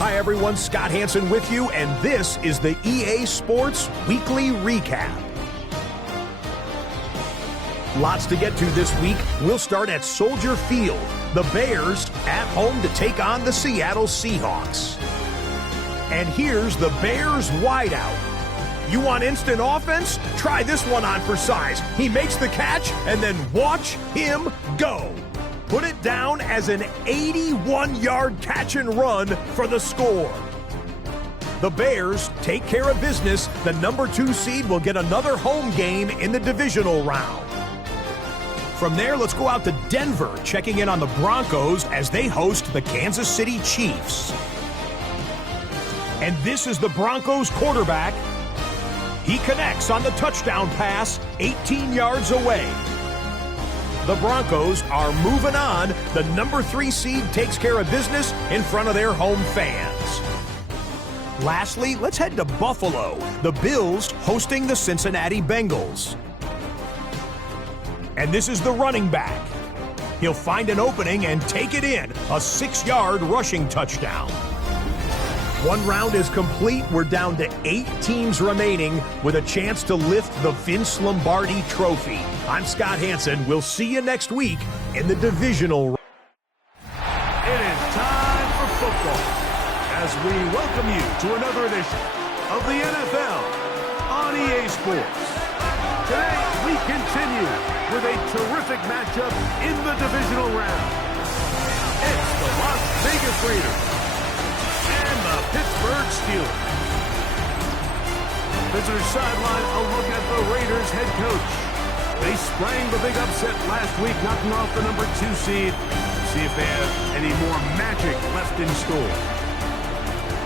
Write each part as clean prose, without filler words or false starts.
Hi everyone, Scott Hansen with you, and this is the EA Sports Weekly Recap. Lots to get to this week. We'll start at Soldier Field. The Bears at home to take on the Seattle Seahawks. And here's the Bears wideout. You want instant offense? Try this one on for size. He makes the catch, and then watch him go. Put it down as an 81-yard catch and run for the score. The Bears take care of business. The number 2 seed will get another home game in the divisional round. From there, let's go out to Denver, checking in on the Broncos as they host the Kansas City Chiefs. And this is the Broncos quarterback. He connects on the touchdown pass 18 yards away. The Broncos are moving on. The number 3 seed takes care of business in front of their home fans. Lastly, let's head to Buffalo. The Bills hosting the Cincinnati Bengals. And this is the running back. He'll find an opening and take it in. A 6-yard rushing touchdown. One round is complete. We're down to 8 teams remaining with a chance to lift the Vince Lombardi Trophy. I'm Scott Hansen. We'll see you next week in the divisional. It is time for football as we welcome you to another edition of the NFL on EA Sports. Today, we continue with a terrific matchup in the divisional round. It's the Las Vegas Raiders and the Pittsburgh Steelers. Visitor sideline, a look at the Raiders head coach. They sprang the big upset last week, knocking off the number 2 seed. See if they have any more magic left in store.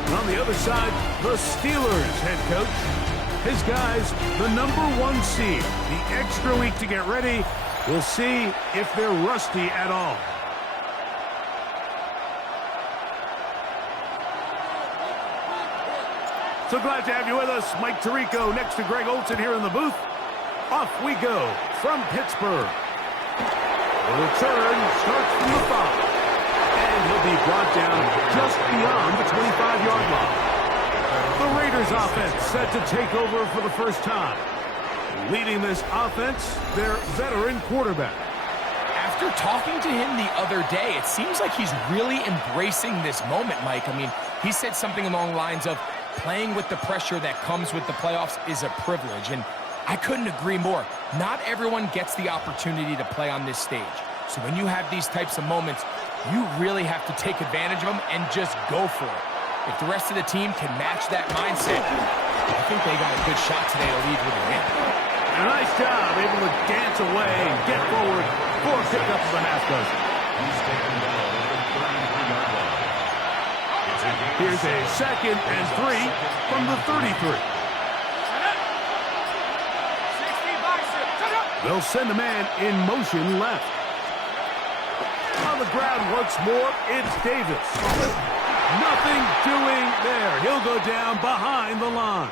And on the other side, the Steelers head coach. His guys, the number 1 seed. The extra week to get ready. We'll see if they're rusty at all. So glad to have you with us. Mike Tirico next to Greg Olson here in the booth. Off we go from Pittsburgh. The return starts from the 5. And he'll be brought down just beyond the 25-yard line. The Raiders offense set to take over for the first time. Leading this offense, their veteran quarterback. After talking to him the other day, it seems like he's really embracing this moment, Mike. I mean, he said something along the lines of, playing with the pressure that comes with the playoffs is a privilege, and I couldn't agree more. Not everyone gets the opportunity to play on this stage. So when you have these types of moments, you really have to take advantage of them and just go for it. If the rest of the team can match that mindset, I think they got a good shot today to lead with a win. A nice job, able to dance away and get forward for a pickup of the half dozen. Here's a 2nd and 3 from the 33. They'll send a man in motion left. On the ground once more, it's Davis. Nothing doing there. He'll go down behind the line.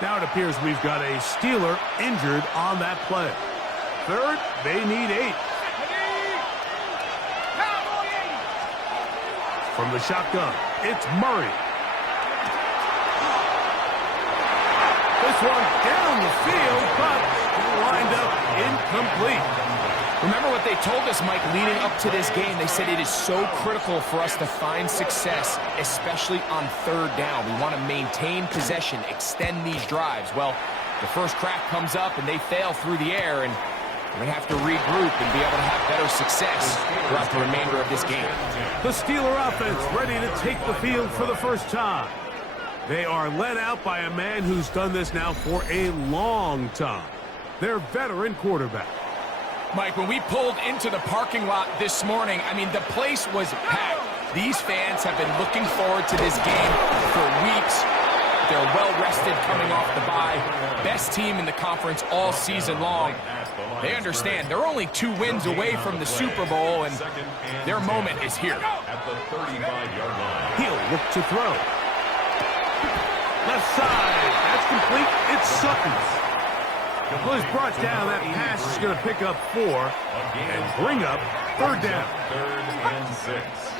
Now it appears we've got a Steeler injured on that play. Third, they need 8. From the shotgun, it's Murray. This one down the field, but lined up incomplete. Remember what they told us, Mike, leading up to this game. They said it is so critical for us to find success, especially on 3rd down. We want to maintain possession, extend these drives. Well, the first crack comes up, and they fail through the air, and we're going to have to regroup and be able to have better success throughout the remainder of this game. The Steeler offense ready to take the field for the first time. They are led out by a man who's done this now for a long time. Their veteran quarterback. Mike, when we pulled into the parking lot this morning, I mean, the place was packed. These fans have been looking forward to this game for weeks. They're well-rested coming off the bye. Best team in the conference all season long. They understand they're only 2 wins away from the Super Bowl, and their moment is here. He'll look to throw. Left side. That's complete. It's Sutton. Well, he's brought down. That pass is going to pick up 4 and bring up 3rd down. 3rd and 6.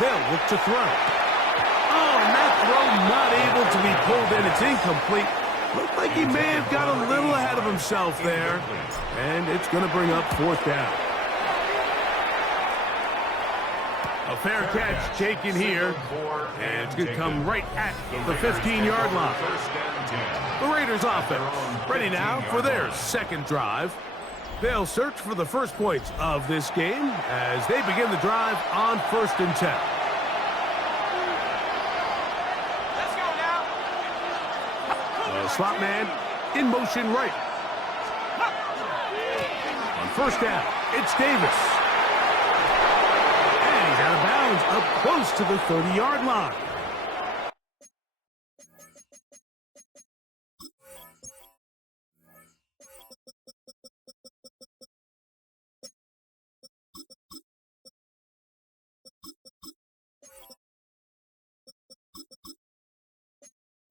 They'll look to throw. Oh, and that throw not able to be pulled in. It's incomplete. Looked like he may have got a little ahead of himself there. And it's going to bring up fourth down. A fair catch taken here. And it's going to come right at the 15-yard line. The Raiders offense ready now for their second drive. They'll search for the first points of this game as they begin the drive on 1st and 10. Let's go now. The slot man in motion right. On 1st down, it's Davis. And he's out of bounds up close to the 30-yard line.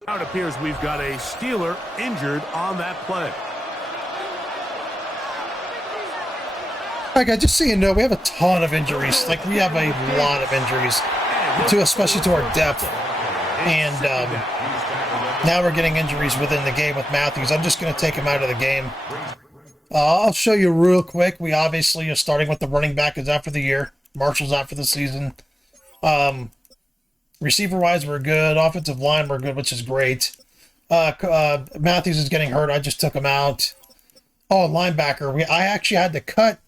Now it appears we've got a Steeler injured on that play. All right, guys, just so you know, we have a ton of injuries. Like, we have a lot of injuries, especially to our depth. And now we're getting injuries within the game with Matthews. I'm just going to take him out of the game. I'll show you real quick. We obviously are starting with the running back is out for the year. Marshall's out for the season. Receiver-wise, we're good. Offensive line, we're good, which is great. Matthews is getting hurt. I just took him out. Oh, linebacker. I actually had to cut.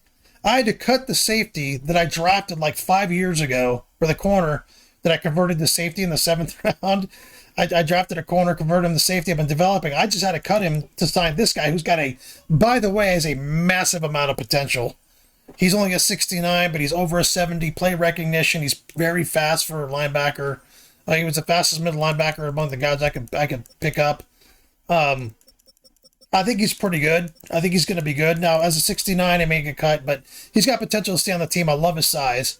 I had to cut the safety that I drafted like 5 years ago for the corner that I converted to safety in the 7th round. I drafted a corner, converted him to safety. I've been developing. I just had to cut him to sign this guy who's got by the way, has a massive amount of potential. He's only a 69, but he's over a 70. Play recognition. He's very fast for a linebacker. He was the fastest middle linebacker among the guys I could pick up. I think he's pretty good. I think he's going to be good. Now, as a 69, he may get cut, but he's got potential to stay on the team. I love his size.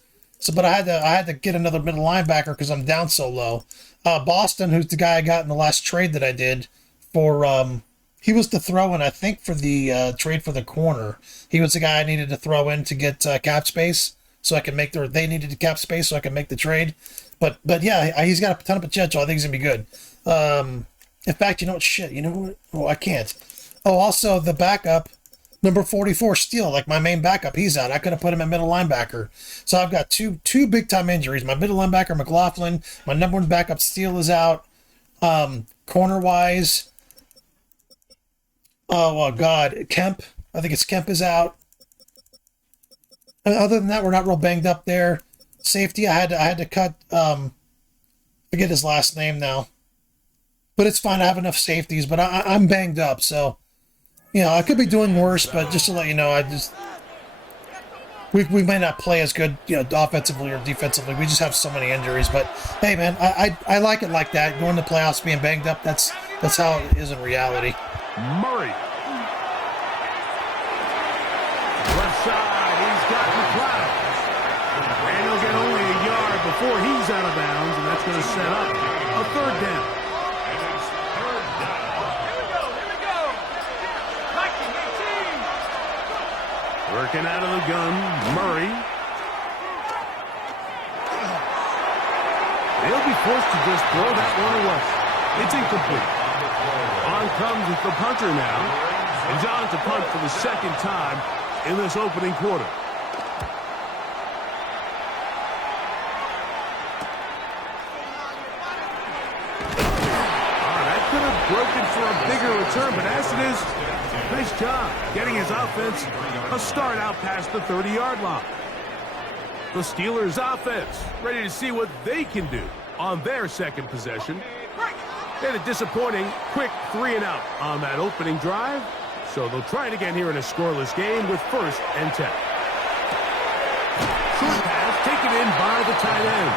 But I had to get another middle linebacker because I'm down so low. Boston, who's the guy I got in the last trade that I did for. He was the throw-in, I think, for the trade for the corner. He was the guy I needed to throw in to get cap space, so I can make they needed the cap space so I can make the trade. But yeah, he's got a ton of potential. I think he's gonna be good. In fact, you know what? Shit, you know what? Oh, I can't. Oh, also the backup, number 44, Steele, like my main backup, he's out. I could have put him at middle linebacker. So I've got two big time injuries. My middle linebacker, McLaughlin. My number one backup, Steele, is out. Corner wise. Oh, God. Kemp. I think it's Kemp is out. Other than that, we're not real banged up there. Safety, I had to cut, forget his last name now. But it's fine. I have enough safeties, but I'm banged up. So, I could be doing worse, but just to let you know, we may not play as good, offensively or defensively. We just have so many injuries. But, hey, man, I like it like that. Going to playoffs, being banged up, that's how it is in reality. Murray. Left side, he's got McLeod. And he'll get only a yard before he's out of bounds, and that's going to set up a 3rd down. Here we go. Mikey, 18. Working out of the gun, Murray. They'll be forced to just throw that one away. It's incomplete. On comes the punter now. And John to punt for the 2nd time in this opening quarter. That could have broken for a bigger return, but as it is, nice job getting his offense a start out past the 30-yard line. The Steelers' offense ready to see what they can do on their 2nd possession. They had a disappointing quick 3-and-out on that opening drive, so they'll try it again here in a scoreless game with 1st and 10. Short pass taken in by the tight end.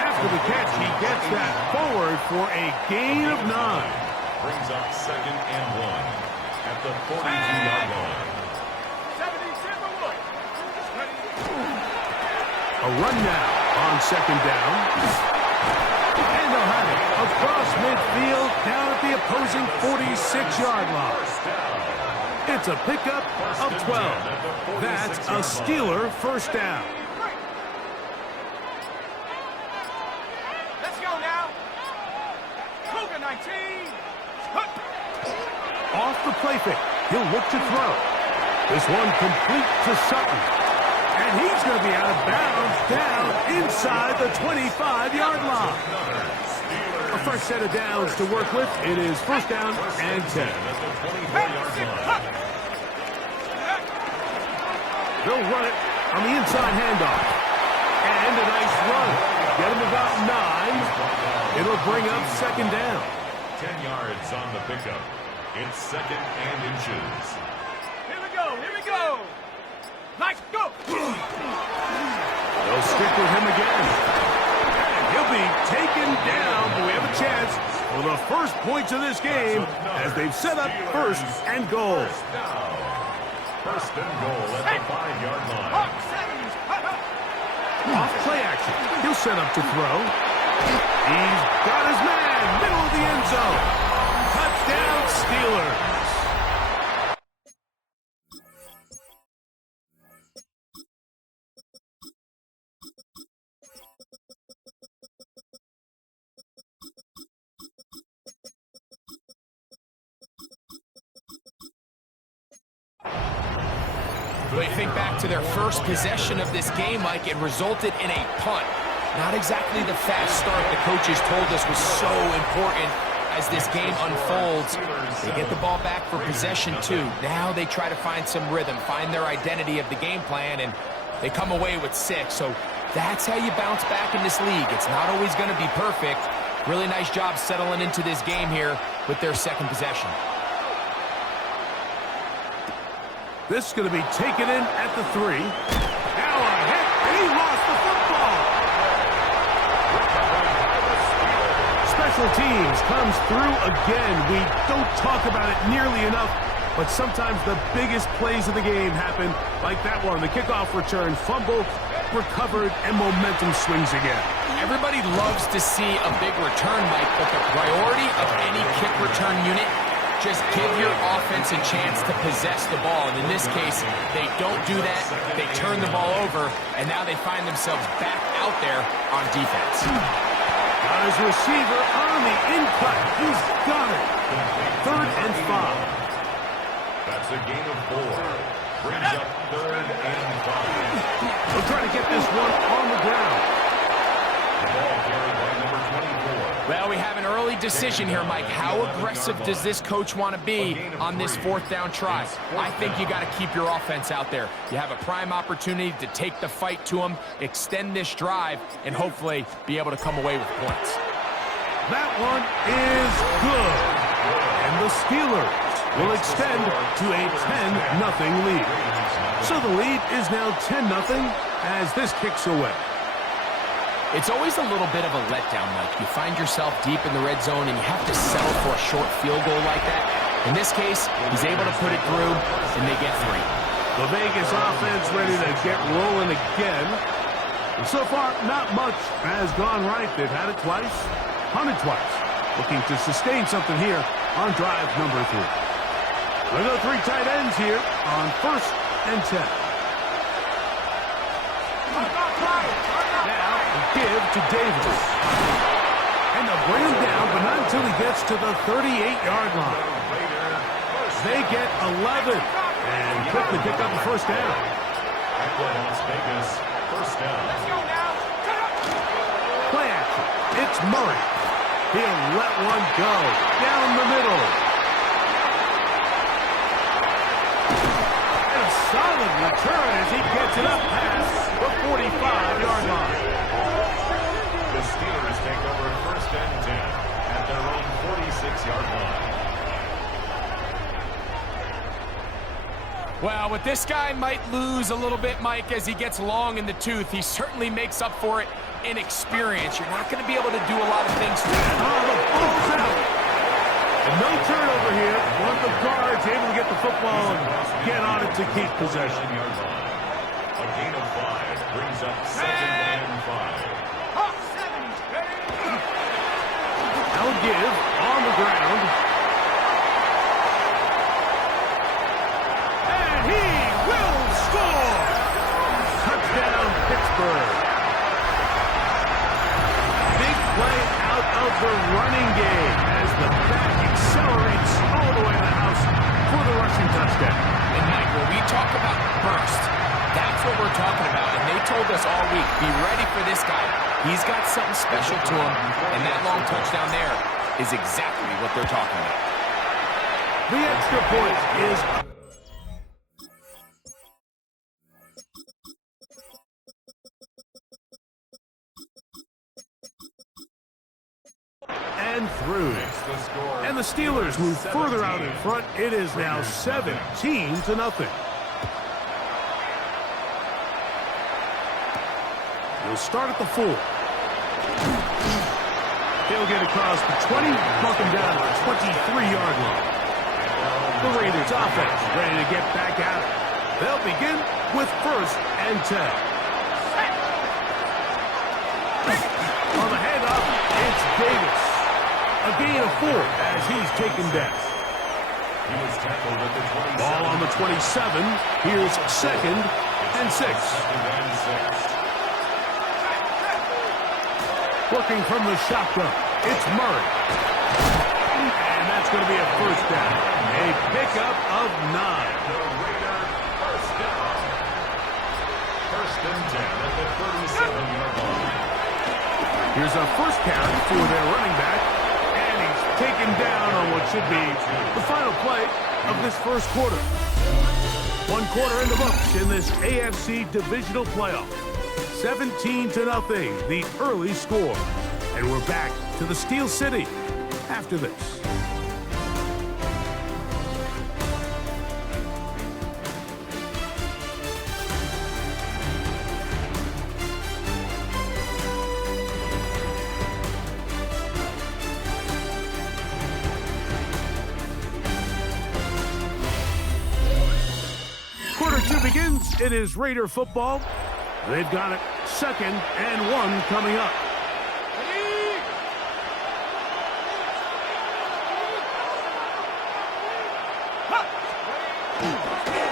After the catch, he gets that forward for a gain of 9. Brings up 2nd and 1 at the 42-yard line. A run now on 2nd down. And they'll have it across midfield down at the opposing 46-yard line. It's a pickup of 12. That's a Steeler 1st down. 2019. Off the play fake. He'll look to throw. This one complete to Sutton. And he's going to be out of bounds down inside the 25-yard line. A fresh set of downs to work with. It is first down and 10. They'll run it on the inside handoff. And a nice run. Get him about 9. It'll bring up second down. 10 yards on the pickup. It's second and inches. Here we go. Here we go. Nice go. They'll stick with him again. And he'll be taken down, but we have a chance for the first points of this game as they've set up first and goal. First and goal at the 5-yard line. Off play action. He'll set up to throw. He's got his man, middle of the end zone. Touchdown, Steelers. We think back to their first possession of this game, Mike. It resulted in a punt. Not exactly the fast start the coaches told us was so important as this game unfolds. They get the ball back for possession two. Now they try to find some rhythm, find their identity of the game plan, and they come away with 6. So that's how you bounce back in this league. It's not always going to be perfect. Really nice job settling into this game here with their second possession. This is going to be taken in at the 3. Now a hit, and he lost the football. Special teams comes through again. We don't talk about it nearly enough, but sometimes the biggest plays of the game happen like that one. The kickoff return, fumble, recovered, and momentum swings again. Everybody loves to see a big return, Mike, but the priority of any kick return unit, just give your offense a chance to possess the ball. And in this case, they don't do that. They turn the ball over, and now they find themselves back out there on defense. Got his receiver on the in-cut. He's got it. 3rd and 5. That's a gain of 4. Brings up 3rd and 5. We'll try to get this one on the ground. The ball carried by number 24. Well, we have an early decision here, Mike. How aggressive does this coach want to be on this 4th down try? I think you got to keep your offense out there. You have a prime opportunity to take the fight to them, extend this drive, and hopefully be able to come away with points. That one is good. And the Steelers will extend to a 10-0 lead. So the lead is now 10-0 as this kicks away. It's always a little bit of a letdown, Mike. You find yourself deep in the red zone and you have to settle for a short field goal like that. In this case, he's able to put it through, and they get 3. The Vegas offense ready to get rolling again. And so far, not much has gone right. They've had it twice, punted twice. Looking to sustain something here on drive number 3. There go 3 tight ends here on 1st and 10. Now, give to Davis. And they'll bring him down, but not until he gets to the 38-yard line. They get 11 and quickly pick up the first down. Las Vegas, first down. Let's go now. Play action. It's Murray. He'll let one go down the middle. And a solid return as he gets it up past the 45-yard line. The Steelers take over 1st and 10 at their own 46-yard line. Well, with this guy might lose a little bit, Mike, as he gets long in the tooth. He certainly makes up for it in experience. You're not going to be able to do a lot of things to him. Oh, the ball's out. And no turnover here. One of the guards able to get the football and get on it to keep possession. A gain of 5 brings up 2nd and 5. Now give on the ground. And he will score! Touchdown, Pittsburgh. Big play out of the running game as the back accelerates all the way to the house for the rushing touchdown. And Mike, when we talk about burst, that's what we're talking about. And they told us all week, be ready for this guy. He's got something special to him, and that long touchdown there is exactly what they're talking about. The extra point is and through. And the Steelers move further out in front. It is now 17-0. He'll start at the 4. He'll get across the 20, buck him down to the 23-yard line. The Raiders offense ready to get back at it. They'll begin with 1st and 10. On the handoff, it's Davis. A gain of 4 as he's taken down. He was tackled at the 27. Ball on the 27. Here's 2nd and 6. Working from the shotgun, it's Murray. And that's going to be a 1st down. A pickup of 9. The Raider first down. 1st and 10 at the 37-yard line. Here's a first carry for their running back. And he's taken down on what should be the final play of this first quarter. 1 quarter in the books in this AFC Divisional playoff. 17-0, the early score. And we're back to the Steel City after this. Quarter 2 begins. It is Raider football. They've got it 2nd and 1 coming up.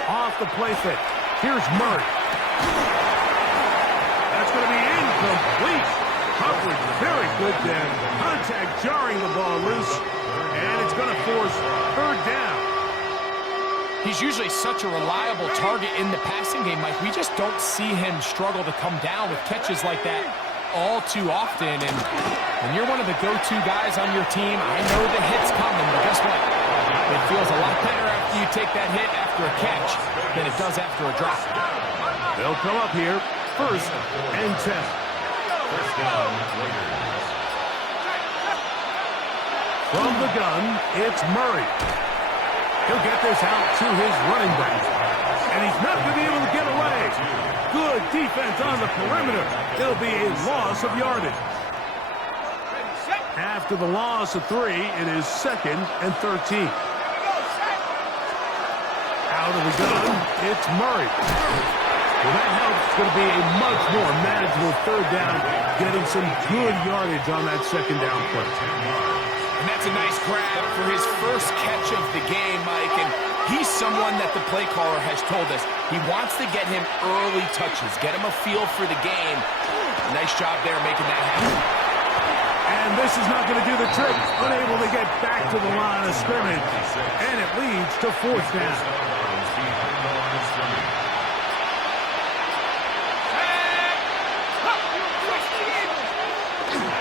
Off the play fake. Here's Murray. That's going to be incomplete. Coverage very good there. Contact jarring the ball loose. And it's going to force 3rd down. He's usually such a reliable target in the passing game, Mike. We just don't see him struggle to come down with catches like that all too often. And when you're one of the go-to guys on your team, I know the hit's coming, but guess what? It feels a lot better after you take that hit after a catch than it does after a drop. They'll come up here 1st and 10. First down, Raiders. From the gun, it's Murray. He'll get this out to his running back. And he's not going to be able to get away. Good defense on the perimeter. It'll be a loss of yardage. After the loss of 3, it is 2nd and 13. Out of the gun, it's Murray. Well, that helps. It's going to be a much more manageable 3rd down, getting some good yardage on that 2nd down play. And that's a nice grab for his first catch of the game, Mike. And he's someone that the play caller has told us he wants to get him early touches, get him a feel for the game. Nice job there making that happen. And this is not going to do the trick. Unable to get back to the line of scrimmage. And it leads to 4th down.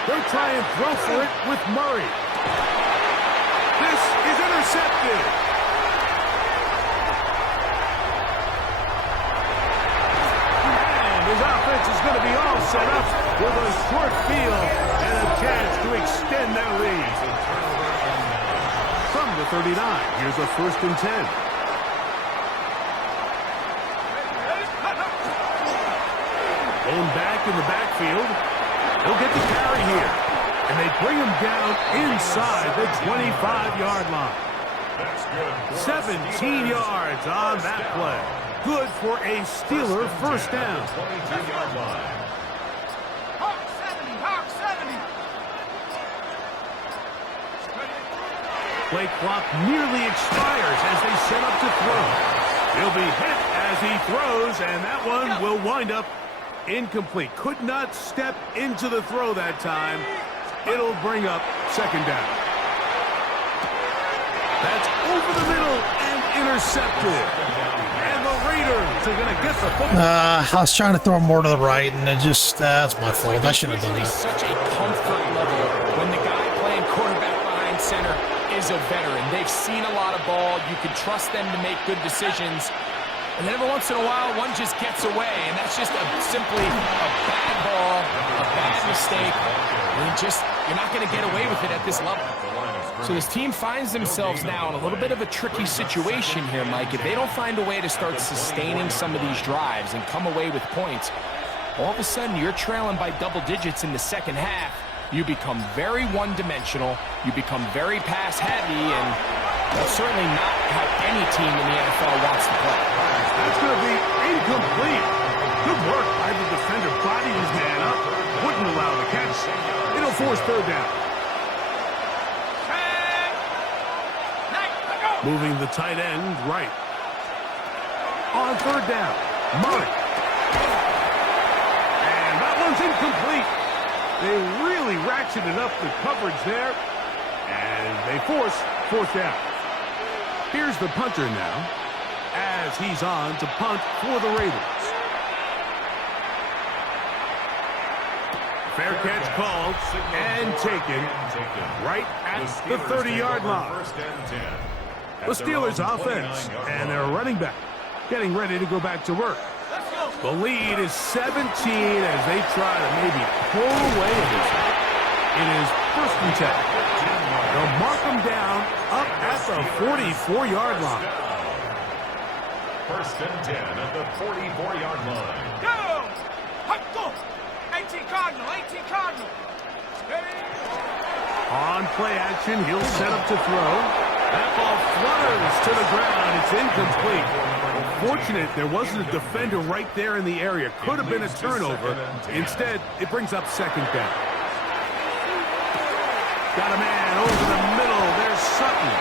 They'll try and throw for it with Murray. This is intercepted. And his offense is going to be all set up with a short field and a chance to extend their lead. From the 39, here's a 1st and 10. Going back in the backfield. He'll get the carry here. And they bring him down inside the 25-yard line. 17 yards on that play. Good for a Steeler 1st down. 22-yard line. Hawk 70. Play clock nearly expires as they set up to throw. He'll be hit as he throws, and that one will wind up incomplete. Could not step into the throw that time. It'll bring up 2nd down. That's over the middle and intercepted. And the Raiders are going to get the football. I was trying to throw more to the right, and it just, that's my fault. I should have done that. Such a comfort level when the guy playing quarterback behind center is a veteran. They've seen a lot of ball. You can trust them to make good decisions. And then every once in a while, one just gets away, and that's just simply a bad ball, a bad mistake. You're not going to get away with it at this level. So this team finds themselves now in a little bit of a tricky situation here, Mike. If they don't find a way to start sustaining some of these drives and come away with points, all of a sudden you're trailing by double digits in the second half. You become very one-dimensional. You become very pass-heavy, and that's certainly not how any team in the NFL wants to play. That's going to be incomplete. Good work by the defender. Bodied his man up. Wouldn't allow the catch. It'll force third down. Moving the tight end right. On third down, Murray. And that one's incomplete. They really ratcheted up the coverage there. And they force fourth down. Here's the punter now, as he's on to punt for the Raiders. Fair catch called and taken right at the 30-yard line. The Steelers offense and their running back getting ready to go back to work. The lead is 17 as they try to maybe pull away at this. It is first and 10. They'll mark them down up at the 44-yard line. First and 10 at the 44-yard line. Go! Hot go! 18 Cardinal, 18 Cardinal. Ready? On play action, he'll set up to throw. That ball flutters to the ground. It's incomplete. Fortunate there wasn't a defender right there in the area. Could have been a turnover. Instead, it brings up second down. Got a man over the middle. There's Sutton.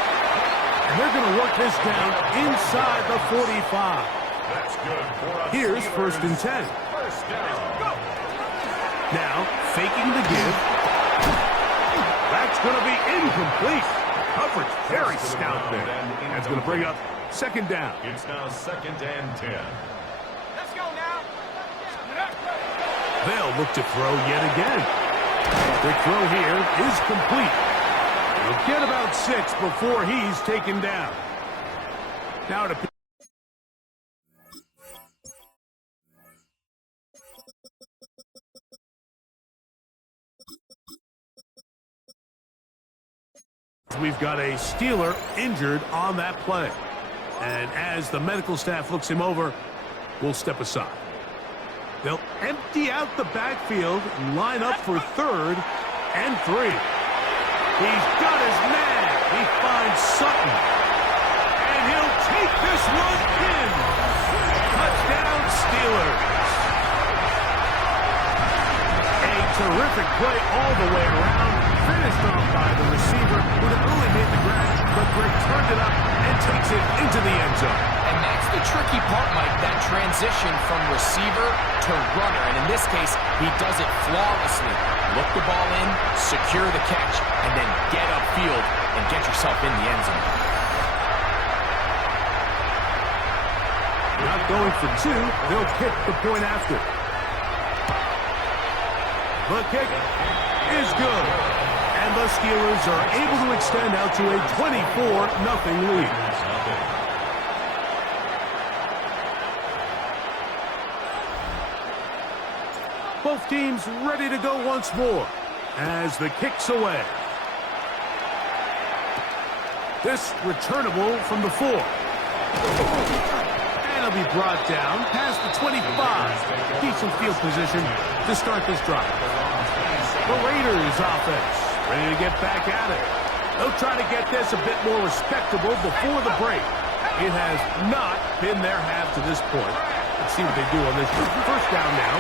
And they're going to work this down inside the 45. That's good for a Here's first and 10. first down. Now, faking the give. That's going to be incomplete. Coverage very stout there. That's going to bring up second down. It's now second and 10. Let's go now. They'll look to throw yet again. The throw here is complete. He'll get about 6 before he's taken down. Now to we've got a Steeler injured on that play. And as the medical staff looks him over, we'll step aside. They'll empty out the backfield and line up for third and 3. He's got his man. He finds Sutton. And he'll take this one in. Touchdown, Steelers. A terrific play all the way around. Finished off by the receiver who had only made the grab, but Greg turned it up and takes it into the end zone. And that's the tricky part, Mike, that transition from receiver to runner. And in this case, he does it flawlessly. Look the ball in, secure the catch, and then get upfield and get yourself in the end zone. Not going for 2, they'll kick the point after. The kick is good. And the Steelers are able to extend out to a 24-0 lead. Both teams ready to go once more as the kick's away. This returnable from the 4. And it'll be brought down past the 25. Decent field position to start this drive. The Raiders offense ready to get back at it. They'll try to get this a bit more respectable before the break. It has not been their half to this point. Let's see what they do on this first down now.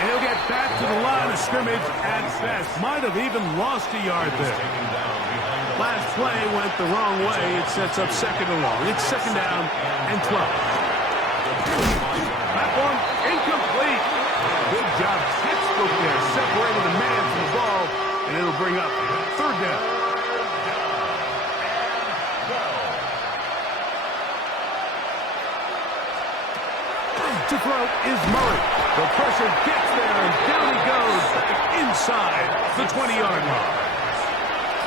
And he'll get back to the line of scrimmage at best. Might have even lost a yard there. Last play went the wrong way. It sets up second and long. It's second down and 12. That one incomplete. Good job, textbook there, separating the man from the ball, and it'll bring up third down. throw is Murray. The pressure gets there, and down he goes back inside the 20-yard line.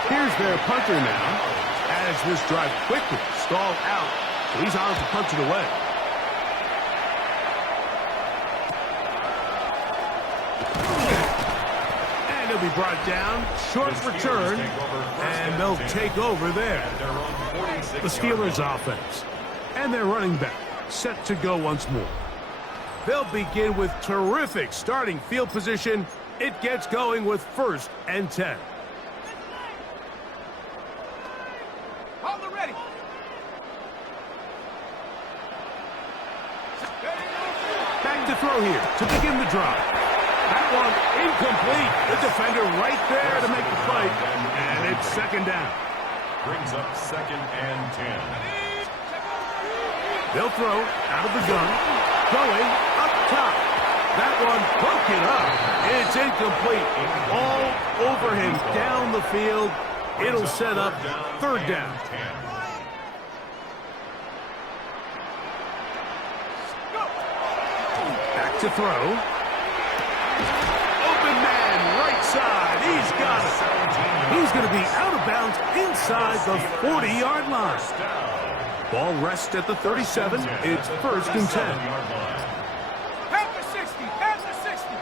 Here's their punter now, as this drive quickly stalled out. So he's on to punch it away. And he'll be brought down. Short return, and they'll take over there. The Steelers offense. And their running back set to go once more. They'll begin with terrific starting field position. It gets going with 1st and 10. Hold it ready. Back to throw here to begin the drive. That one incomplete. The defender right there to make the play. And it's 2nd down. Brings up 2nd and 10. They'll throw out of the gun. Going up top. That one broken up. It's incomplete. All over him down the field. It'll set up 3rd down. Back to throw. Open man, right side. He's got it. He's going to be out of bounds inside the 40-yard line. Ball rests at the 37. It's 1st and 10. Pass the 60. Pass the 60.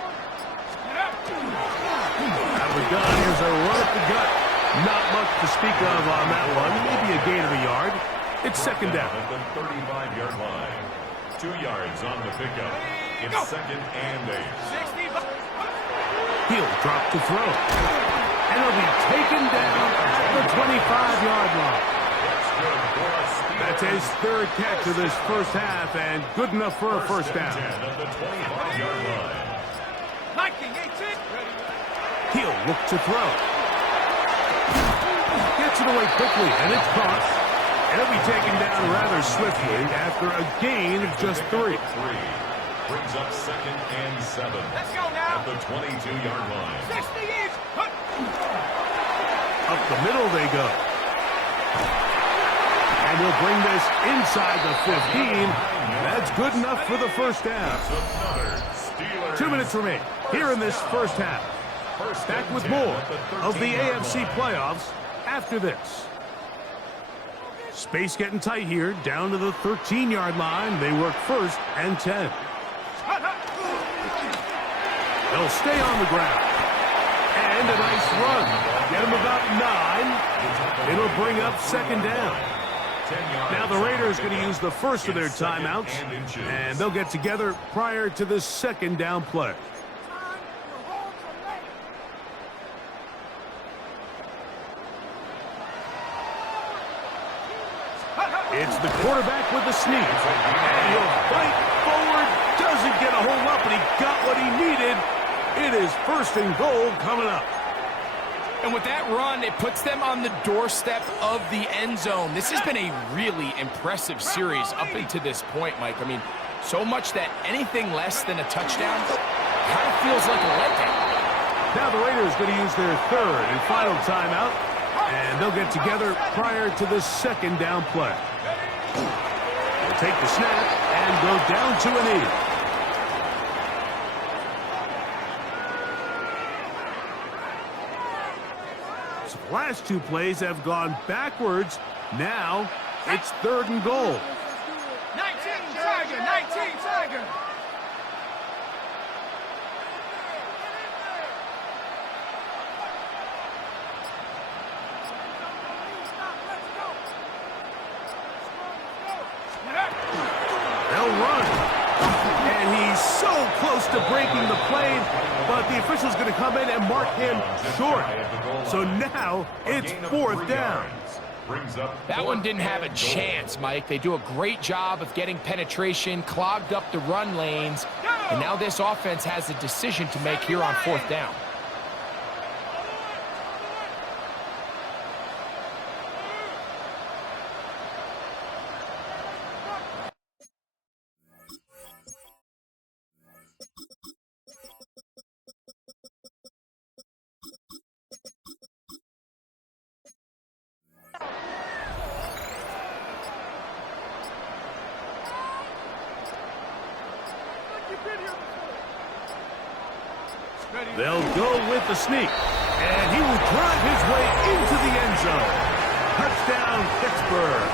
Out of the gun, here's a run at the gut. Not much to speak of on that one. Maybe a gain of a yard. It's 2nd down. At the 35-yard line. 2 yards on the pickup. It's 2nd and 8. 60. He'll drop to throw. And he'll be taken down at the 25-yard line. That's his 3rd catch of this first half, and good enough for a 1st down. At the 25-yard line. 19, 18. He'll look to throw. Gets it away quickly, and it's caught. And he'll be taken down rather swiftly after a gain of just 3. Brings up 2nd and 7. Let's go now. At the 22-yard line. 60 each. Up the middle they go. And we'll bring this inside the 15. That's good enough for the 1st down. 2 minutes remain here in this first half. Back with more of the AFC playoffs after this. Space getting tight here, down to the 13-yard line. They work 1st and 10. They'll stay on the ground. And a nice run. Get them about 9. It'll bring up 2nd down. Now the Raiders going to use the first of their timeouts, and they'll get together prior to the 2nd down play. It's the quarterback with the sneak. And he'll fight forward. Doesn't get a hold up, and he got what he needed. It is 1st and goal coming up. And with that run, it puts them on the doorstep of the end zone. This has been a really impressive series up until this point, Mike. I mean, so much that anything less than a touchdown kind of feels like a letdown. Now the Raiders going to use their 3rd and final timeout, and they'll get together prior to the 2nd down play. They'll take the snap and go down to a knee. The last 2 plays have gone backwards. Now it's 3rd and goal. 19, Tiger. 19, Tiger. They'll run. And he's so close to breaking the plane, but the official's going to come in and mark him short. So now it's 4th down. That one didn't have a chance, Mike. They do a great job of getting penetration, clogged up the run lanes, and now this offense has a decision to make here on 4th down. They'll go with the sneak. And he will drive his way into the end zone. Touchdown, Pittsburgh.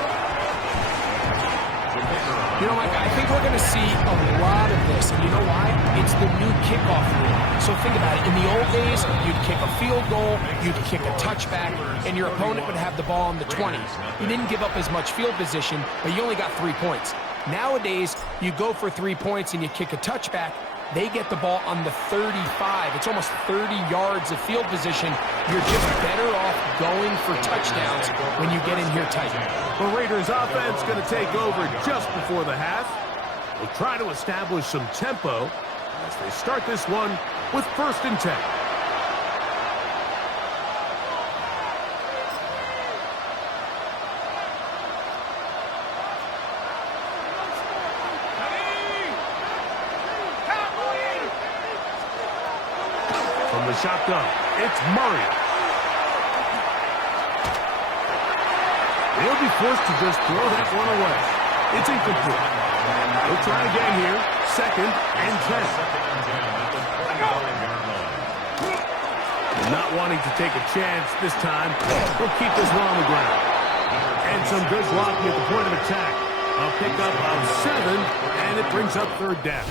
You know, Mike, I think we're going to see a lot of this, and you know why? It's the new kickoff rule. So think about it. In the old days, you'd kick a field goal, you'd kick a touchback, and your opponent would have the ball on the 20. You didn't give up as much field position, but you only got 3 points. Nowadays, you go for 3 points and you kick a touchback, they get the ball on the 35. It's almost 30 yards of field position. You're just better off going for touchdowns when you get in here tight. The Raiders offense going to take over just before the half. We'll try to establish some tempo as they start this one with 1st and 10. From the shotgun, it's Murray. They'll be forced to just throw that one away. It's incomplete. They'll try again here. 2nd and 10. Not wanting to take a chance this time, we'll keep this one on the ground. And some good blocking at the point of attack. A pickup of 7, and it brings up 3rd down.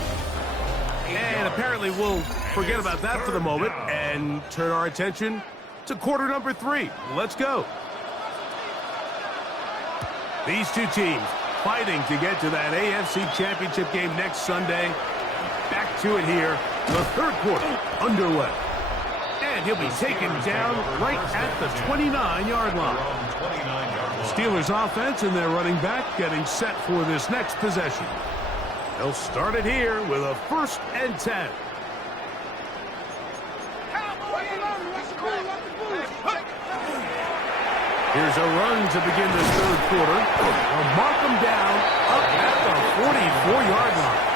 And apparently we'll forget about that for the moment and turn our attention to quarter number 3. Let's go. These two teams fighting to get to that AFC Championship game next Sunday. Back to it here. The 3rd quarter underway. And he'll be taken down right at the 29-yard line. Steelers offense and their running back getting set for this next possession. They'll start it here with a 1st and 10. Here's a run to begin this 3rd quarter. They'll mark them down up at the 44-yard line.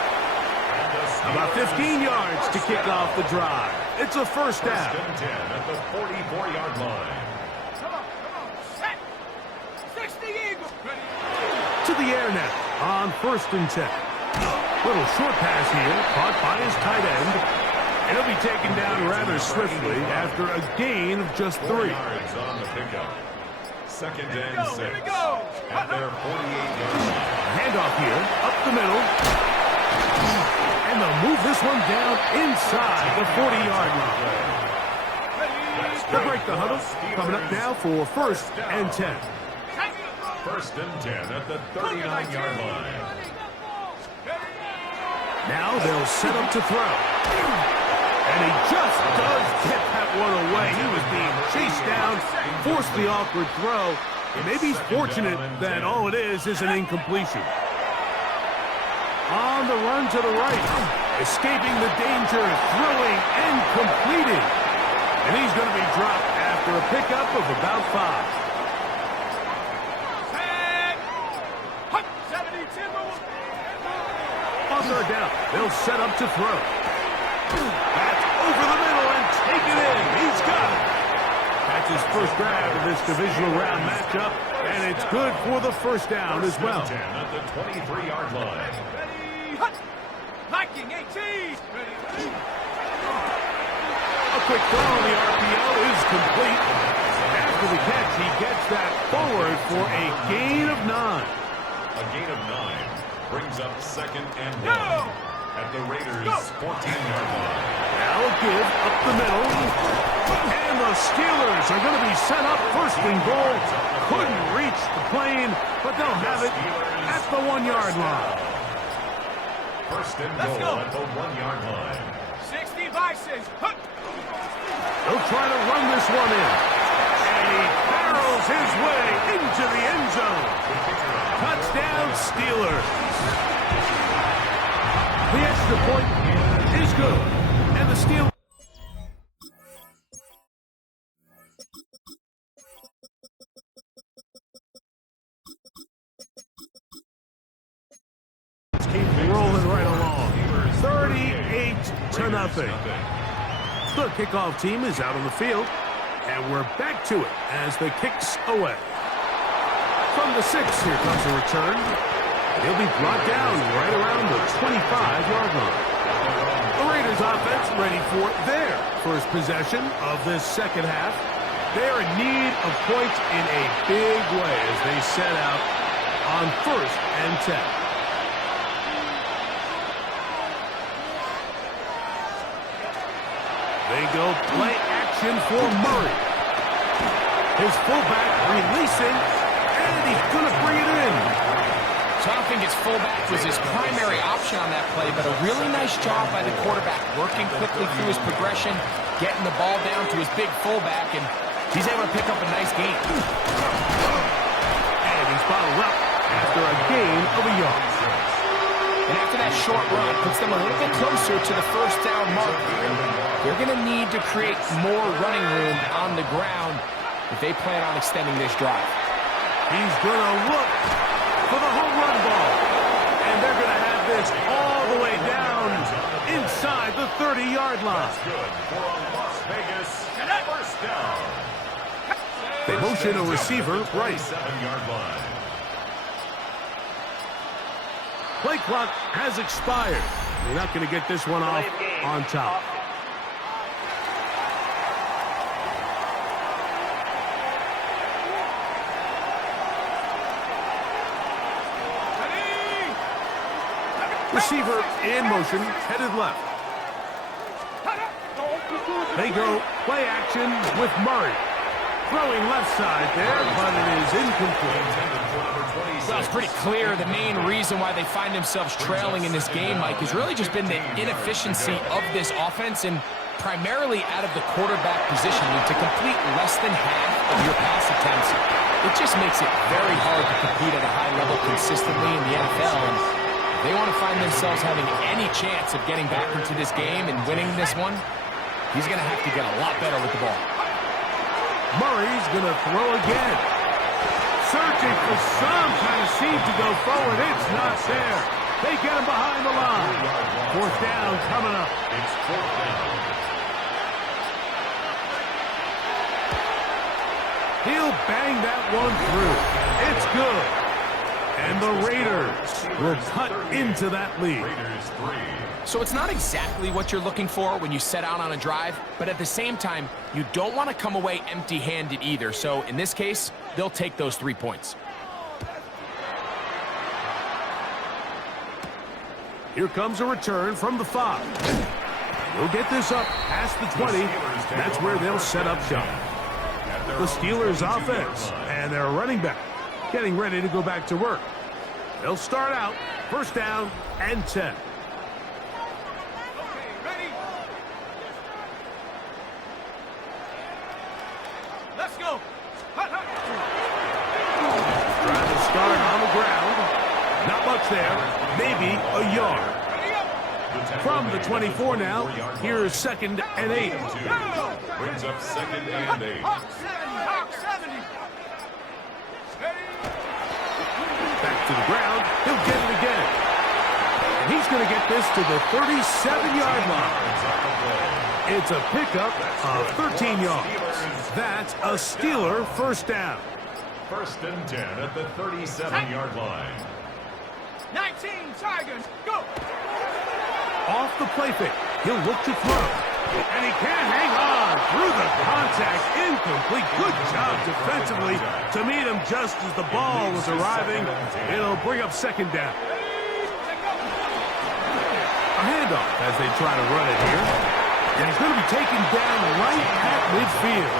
About 15 yards to kick off the drive. It's a 1st down. 1st and 10 at the 44-yard line. Set. 60 Eagles. To the air now on 1st and 10. Little short pass here, caught by his tight end. And he'll be taken down rather swiftly after a gain of just 3. 4 yards on the pickup. 2nd and 6 at their 48-yard line. Handoff here, up the middle. And they'll move this one down inside the 40-yard line. They'll break the huddle. Coming up now for 1st and 10. 1st and 10 at the 39-yard line. Now they'll set up to throw. And he just does get that one away. He was being chased down, forced the awkward throw. Maybe he's fortunate that all it is an incompletion. On the run to the right, escaping the danger, throwing and completing. And he's going to be dropped after a pickup of about 5. On 3rd down, they'll set up to throw. That's over the middle and take it in. He's got it. That's his 1st grab of this divisional round matchup, and it's good for the 1st down as well. 10 at the 23-yard line. Liking 18. A quick throw on the RPO is complete. After the catch, he gets that forward for a gain of 9. A gain of 9 brings up 2nd and 1 at the Raiders' 14-yard line. Now a give up the middle. And the Steelers are going to be set up 1st and goal. Couldn't reach the plane, but they'll have it at the 1-yard line. 1st and goal at the 1-yard line. 60 Vices. They'll try to run this one in. And he barrels his way into the end zone. Touchdown, Steelers. The extra point is good. And the Steelers keep rolling right along. 38-0. The kickoff team is out on the field, and we're back to it as the kicks away. From the 6, here comes a return. He'll be brought down right around the 25-yard line. The Raiders Bears offense ready for their first possession of this second half. They're in need of points in a big way as they set out on 1st and 10. They go play action for Murray. His fullback releasing, and he's going to bring it in. So I don't think his fullback was his primary option on that play, but a really nice job by the quarterback, working quickly through his progression, getting the ball down to his big fullback, and he's able to pick up a nice gain. And he's bottled up after a gain of a yard. And after that short run, it puts them a little bit closer to the first down mark. They're going to need to create more running room on the ground if they plan on extending this drive. He's going to look for the home run ball. And they're going to have this all the way down inside the 30-yard line. That's good for a Las Vegas first down. They motion a receiver right. 7-yard line. Play clock has expired. They're not going to get this one off on top. Receiver in motion, headed left. They go play action with Murray. Throwing left side there, but it is incomplete. Well, it's pretty clear the main reason why they find themselves trailing in this game, Mike, has really just been the inefficiency of this offense and primarily out of the quarterback position. To complete less than half of your pass attempts, it just makes it very hard to compete at a high level consistently in the NFL. And they want to find themselves having any chance of getting back into this game and winning this one, he's going to have to get a lot better with the ball. Murray's going to throw again. Searching for some kind of seed to go forward. It's not there. They get him behind the line. 4th down coming up. It's 4th down. He'll bang that one through. It's good. And the Raiders will cut into that lead. Raiders 3. So it's not exactly what you're looking for when you set out on a drive, but at the same time, you don't want to come away empty-handed either. So in this case, they'll take those 3 points. Here comes a return from the 5. We'll get this up past the 20. That's where they'll set up shop. The Steelers offense and their running back getting ready to go back to work. They'll start out 1st down and 10. Okay, ready? Let's go. Hut, hut. Trying to start on the ground. Not much there. Maybe a yard. Ready up. From the 24 now, here's 2nd and 8. Brings up 2nd and 8. Hawk 70, Hawk 70. Ready? Back to the ground. He'll get it again. And he's going to get this to the 37-yard line. It's a pickup of 13 yards. That's a Steeler 1st down. 1st and 10 at the 37-yard line. 19 Tigers, go. Off the play fake. He'll look to throw. And he can't hang on through the contact. Incomplete. Good job defensively to meet him just as the ball was arriving. It'll bring up 2nd down. A handoff as they try to run it here. And he's going to be taken down right at midfield.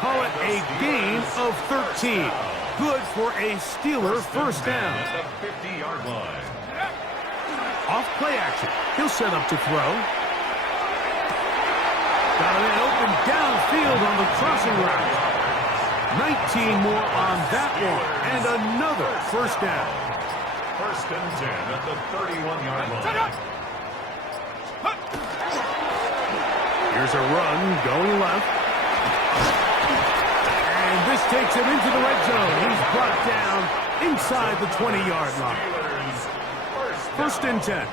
Call it a gain of 13. Good for a Steeler 1st down. At the 50-yard line. Off play action. He'll set up to throw. Got an open downfield on the crossing route. 19 more on that one. And another 1st down. 1st and 10 at the 31-yard line. Here's a run going left. And this takes him into the red zone. He's brought down inside the 20-yard line. 1st and 10.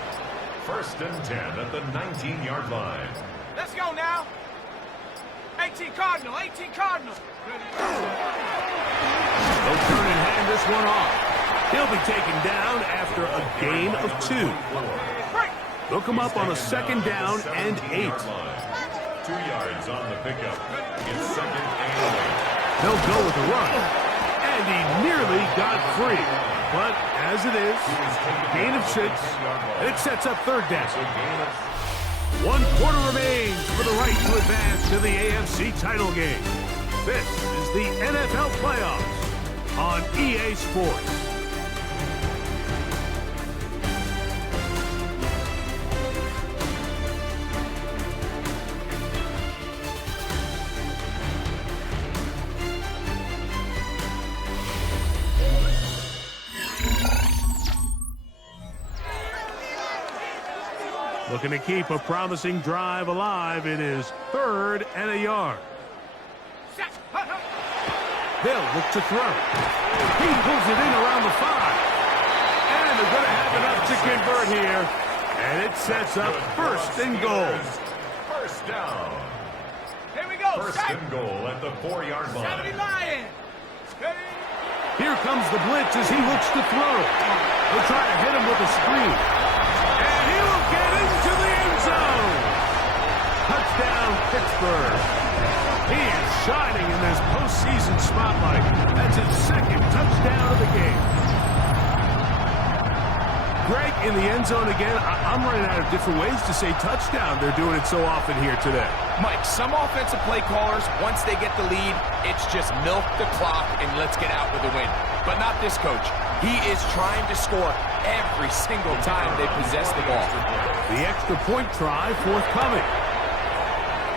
1st and 10 at the 19-yard line. Let's go now. 18 Cardinal, 18 Cardinal. They'll turn and hand this one off. He'll be taken down after a gain of 2. Break. They'll come up on a second down and 8. 2 yards on the pickup. It's second and 8. They'll go with the run. And he nearly got free. But as it is, gain of 6. It sets up third down. 1 quarter remains for the right to advance to the AFC title game. This is the NFL playoffs on EA Sports. Looking to keep a promising drive alive. It is 3rd and a yard. They'll look to throw. He pulls it in around the 5. And they're going to have enough to convert here. And it sets up 1st and goal. First down. Here we go. First and goal at the 4-yard line. Lion. Here comes the blitz as he looks to throw. They'll try to hit him with a screen. And he will get into the end zone. Touchdown, Pittsburgh. He is shining in this postseason spotlight. That's his 2nd touchdown of the game. Greg, in the end zone again. I'm running out of different ways to say touchdown. They're doing it so often here today. Mike, some offensive play callers, once they get the lead, it's just milk the clock and let's get out with a win. But not this coach. He is trying to score every single time they possess the ball. The extra point try forthcoming.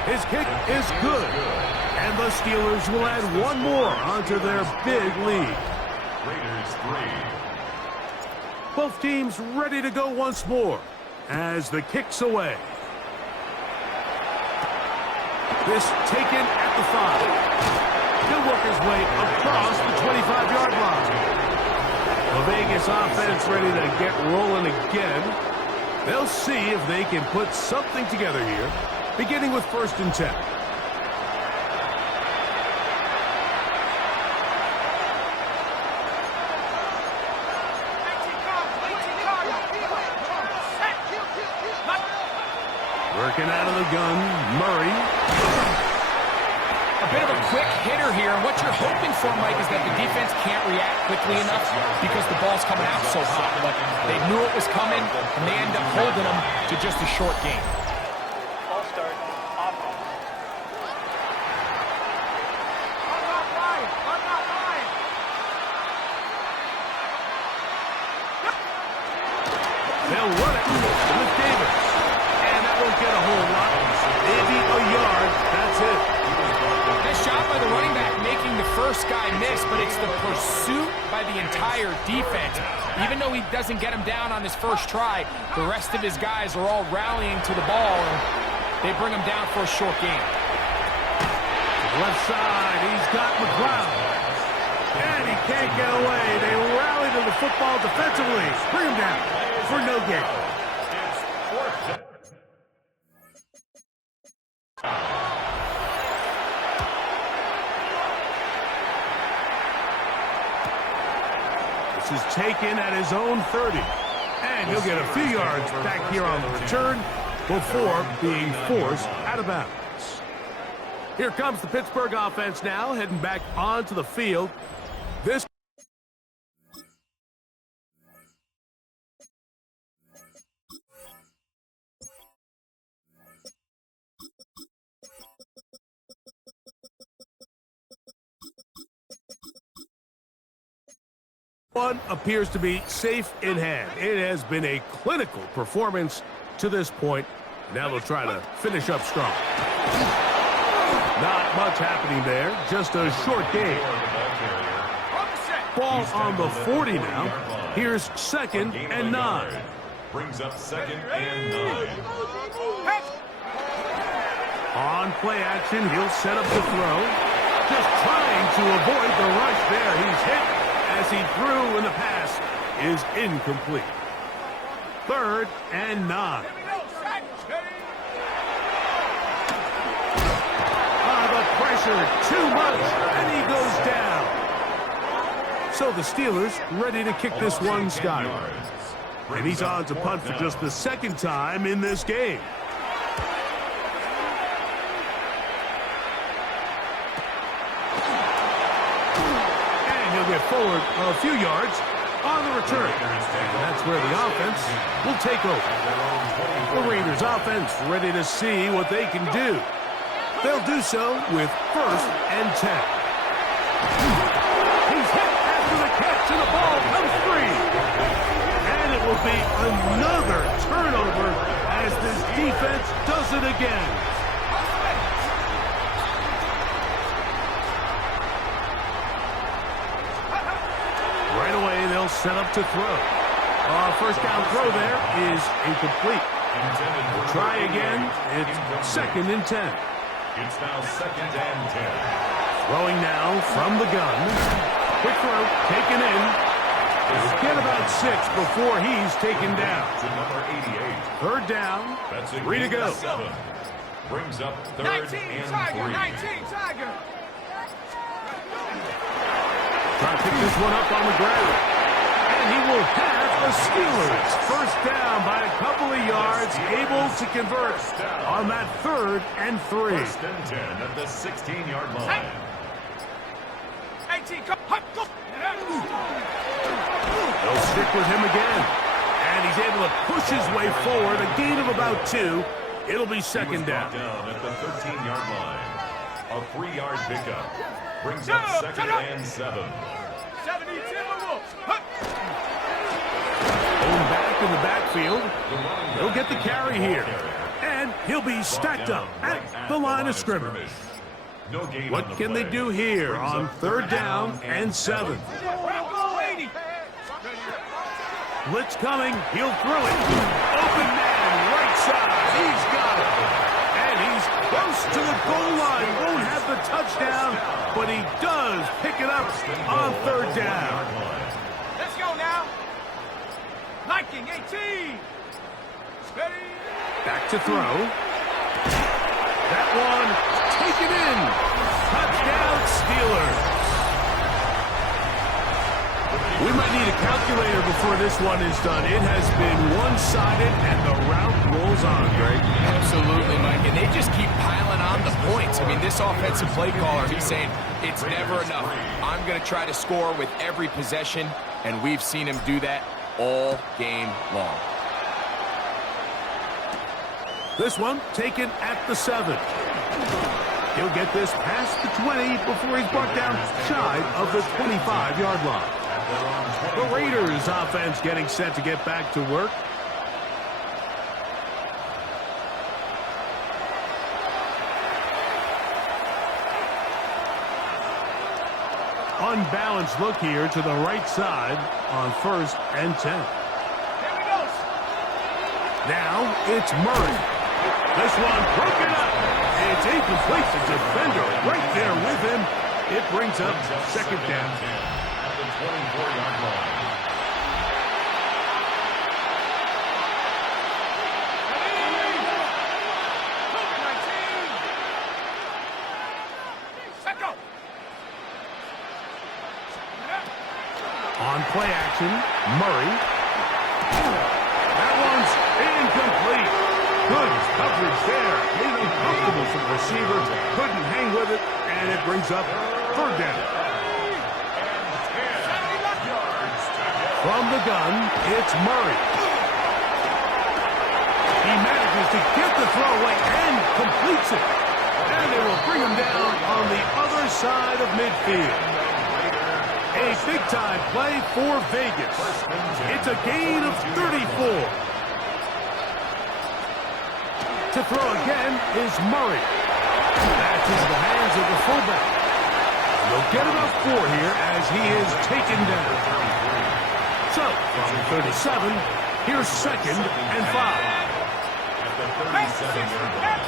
His kick is good. And the Steelers will add 1 more onto their big lead. Raiders 3. Both teams ready to go once more as the kick's away. This taken at the 5. He'll work his way across the 25-yard line. The Vegas offense ready to get rolling again. They'll see if they can put something together here, beginning with 1st and 10. Working out of the gun, Murray. A bit of a quick hitter here. What you're hoping for, Mike, is that the defense can't react quickly enough because the ball's coming out so hot. But they knew it was coming, and they end up holding them to just a short game. Ball start. Offense. They'll run it with Davis. And that won't get a whole lot. Maybe a yard. That's it. Nice job by the running back making the first guy miss, but it's the pursuit by the entire defense. Even though he doesn't get him down on his first try, the rest of his guys are all rallying to the ball, and they bring him down for a short game. Left side, he's got McLeod. And he can't get away. They rally to the football defensively. Bring him down for no gain. It's 4th down. This is taken at his own 30. And he'll get a few yards back here on the return before being forced out of bounds. Here comes the Pittsburgh offense now, heading back onto the field. This one appears to be safe in hand. It has been a clinical performance to this point. Now they'll try to finish up strong. Not much happening there. Just a short game. Ball on the 40 now. Here's 2nd and 9. Brings up 2nd and 9. On play action, he'll set up the throw. Just trying to avoid the rush there. He's hit as he threw, and the pass is incomplete. 3rd and 9. The pressure, too much, and he goes down. So the Steelers ready to kick this one skyward. And he's on to punt for just the second time in this game. And he'll get forward a few yards on the return. And that's where the offense will take over. The Raiders offense ready to see what they can do. They'll do so with 1st and 10. He's hit after the catch and the ball comes free. And it will be another turnover as this defense does it again. Right away, they'll set up to throw. First down throw there is incomplete. Try again. It's 2nd and 10. It's now 2nd and 10. Throwing now from the gun. Quick throw, taken in. He'll get about 6 before he's taken down. To number 88. 3rd down, That's 3 to go. 7. Brings up 3rd 19 and Tiger, 3. 19 Tiger. Trying to pick this one up on the ground. And he will have the Steelers. First down by a couple of yards, able to convert on that 3rd and 3. 1st and 10 at the 16-yard line. 18, go. They'll stick with him again. And he's able to push his way forward, a gain of about 2. It'll be 2nd down. Down at the 13-yard line. A 3-yard pickup. Brings up 2nd and 7. 70 Timberwolves. Going back in the backfield. He'll get the carry here. And he'll be stacked up at the line of scrimmage. No gain on What the can they play. do here Brings on up 3rd down and 7? Blitz coming. He'll throw it. Open man, right side. He's got it. And he's close to the goal line. Won't have the touchdown, but he does pick it up on 3rd down. Let's go now. Liking 18. Ready. Back to throw. That one taken in. Touchdown Steelers. We might need a calculator before this one is done. It has been one-sided, and the route rolls on, Greg. Absolutely, Mike. And they just keep piling on the points. I mean, this offensive play caller, he's saying it's never enough. I'm going to try to score with every possession, and we've seen him do that all game long. This one taken at the 7. He'll get this past the 20 before he's brought down shy of the 25-yard line. The Raiders offense getting set to get back to work. Unbalanced look here to the right side on 1st and 10. Here we go. Now it's Murray. This one broken up. It's incomplete. The defender right there with him. It brings up 2nd down. At the 24-yard line. On play action, Murray. That one's incomplete. Good coverage there. Made it comfortable for the receiver. Couldn't hang with it, and it brings up 3rd down. From the gun, it's Murray. He manages to get the throwaway and completes it. And they will bring him down on the other side of midfield. A big-time play for Vegas. It's a gain of 34. To throw again is Murray. That's into the hands of the fullback. He'll get about 4 here as he is taken down. So, from 37, here's 2nd and 5. At the 37-yard line.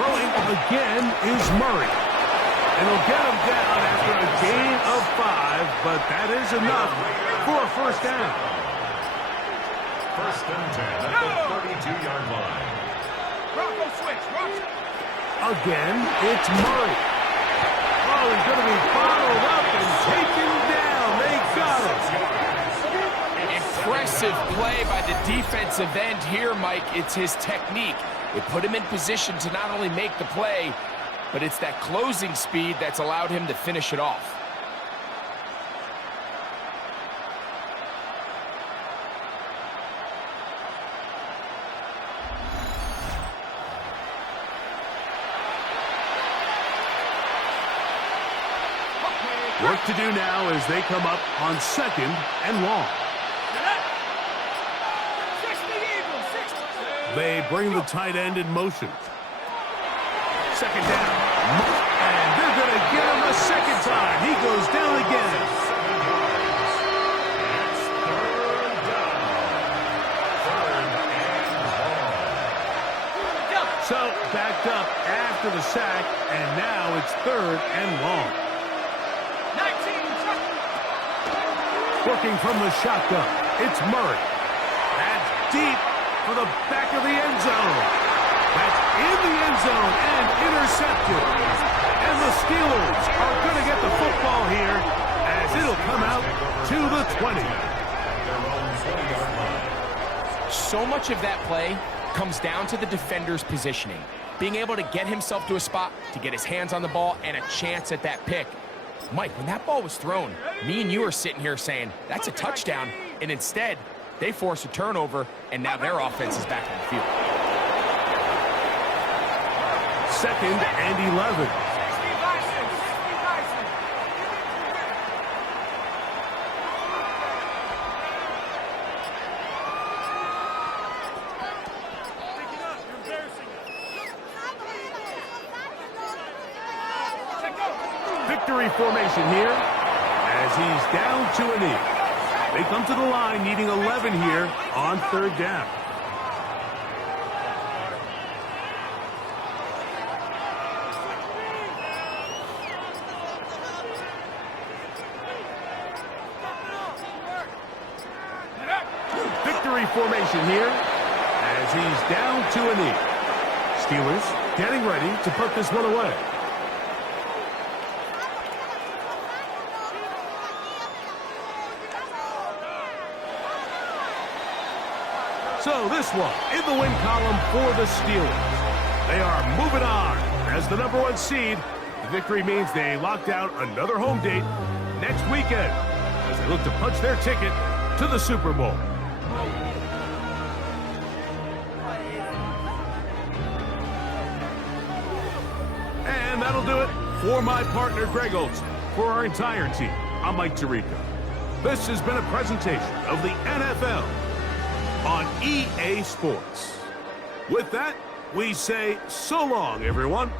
Throwing again is Murray. And he'll get him down after a gain of 5, but that is enough for a 1st down. 1st and 10 at the 32-yard line. Bronco switch, Bronco. Again, it's Murray. Oh, he's going to be bottled up and taken down. They got him. impressive play by the defensive end here, Mike. It's his technique. It put him in position to not only make the play, but it's that closing speed that's allowed him to finish it off. Work to do now as they come up on 2nd and long. They bring the tight end in motion. 2nd down. And they're going to get him a second time. He goes down again. So backed up after the sack, and now it's 3rd and long. Working from the shotgun, it's Murray. That's deep for the back of the end zone. That's in the end zone and intercepted. And the Steelers are going to get the football here as it'll come out to the 20. So much of that play comes down to the defender's positioning. Being able to get himself to a spot, to get his hands on the ball, and a chance at that pick. Mike, when that ball was thrown, me and you are sitting here saying, that's a touchdown, and instead, they force a turnover, and now their offense is back on the field. 2nd and 11. Victory formation here as he's down to a knee. They come to the line needing 11 here on 3rd down. Victory formation here as he's down to a knee. Steelers getting ready to put this one away. So this one in the win column for the Steelers. They are moving on as the #1 seed. The victory means they locked out another home date next weekend as they look to punch their ticket to the Super Bowl. And that'll do it for my partner, Greg Olson. For our entire team, I'm Mike Tirico. This has been a presentation of the NFL on EA Sports. With that, we say so long, everyone.